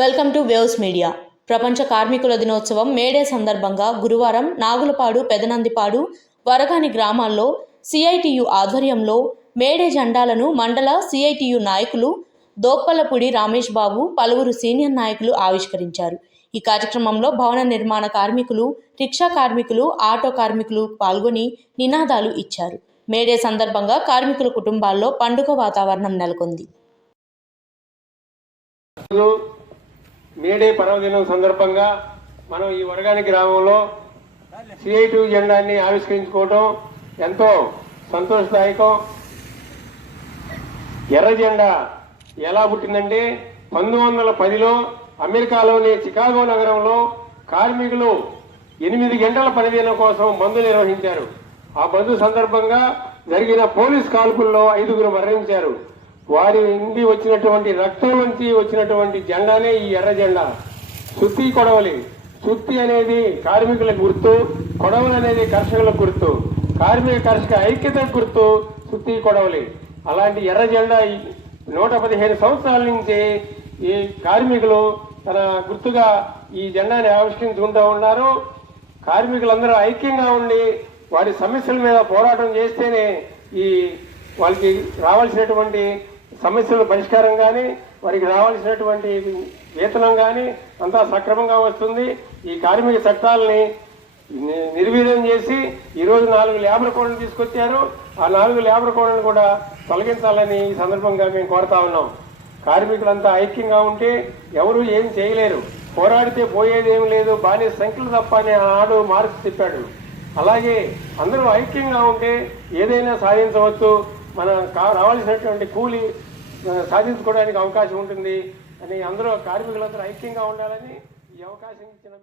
Welcome to waves media. ప్రపంచ కార్మికుల దినోత్సవం మేడే సందర్భంగా గురువారం నాగులపాడు, పెదనందిపాడు, వరగాని గ్రామాల్లో సిఐటియు ఆధ్వర్యంలో మేడే జెండాలను మండల సిఐటియు నాయకులు దోప్పలపూడి రమేష్ బాబు, పలువురు సీనియర్ నాయకులు ఆవిష్కరించారు. ఈ కార్యక్రమంలో భవన నిర్మాణ కార్మికులు, రిక్షా కార్మికులు, ఆటో కార్మికులు పాల్గొని నినాదాలు ఇచ్చారు. మేడే సందర్భంగా కార్మికుల కుటుంబాల్లో పండుగ వాతావరణం నెలకొంది. మేడే పర్వదినం సందర్భంగా మనం ఈ వరగాని గ్రామంలో సిఐటియు జెండాన్ని ఆవిష్కరించుకోవడం ఎంతో సంతోషదాయకం. ఎర్ర జెండా ఎలా పుట్టిందంటే 1910లో అమెరికాలోని చికాగో నగరంలో కార్మికులు 8 గంటల పనిదినం కోసం బంద్ నిర్వహించారు. ఆ బంద్ సందర్భంగా జరిగిన పోలీస్ కాల్పుల్లో 5గురు మరణించారు. వారి నుండి వచ్చినటువంటి రక్తం నుంచి వచ్చినటువంటి జెండానే ఈ ఎర్ర జెండా. సుత్తి కొడవలి, సుత్తి అనేది కార్మికులకు గుర్తు, కొడవలి అనేది కర్షకులకు గుర్తు, కర్షక ఐక్యతకు గుర్తు సుత్తి కొడవలి. అలాంటి ఎర్ర జెండా 115 సంవత్సరాల నుంచి ఈ కార్మికులు తన గుర్తుగా ఈ జెండాని ఆవిష్కరించుకుంటూ ఉన్నారు. కార్మికులందరూ ఐక్యంగా ఉండి వారి సమస్యల మీద పోరాటం చేస్తేనే ఈ వాళ్ళకి రావాల్సినటువంటి సమస్యల పరిష్కారం కానీ, వారికి రావాల్సినటువంటి వేతనం కానీ అంతా సక్రమంగా వస్తుంది. ఈ కార్మిక చట్టాలని నిర్వీర్యం చేసి ఈరోజు 4 లేబర్ కోడ్లను తీసుకొచ్చారు. ఆ 4 లేబర్ కోడ్లను కూడా తొలగించాలని ఈ సందర్భంగా మేము కోరుతా ఉన్నాం. కార్మికులంతా ఐక్యంగా ఉంటే ఎవరు ఏం చేయలేరు. పోరాడితే పోయేదేం లేదు, బానిస సంఖ్యలు తప్ప అని ఆనాడు మార్క్స్ చెప్పాడు. అలాగే అందరూ ఐక్యంగా ఉంటే ఏదైనా సాధించవచ్చు. మన రావాల్సినటువంటి కూలి సాధించుకోవడానికి అవకాశం ఉంటుంది అని అందరూ కార్మికులందరూ ఐక్యంగా ఉండాలని ఈ అవకాశం ఇచ్చిన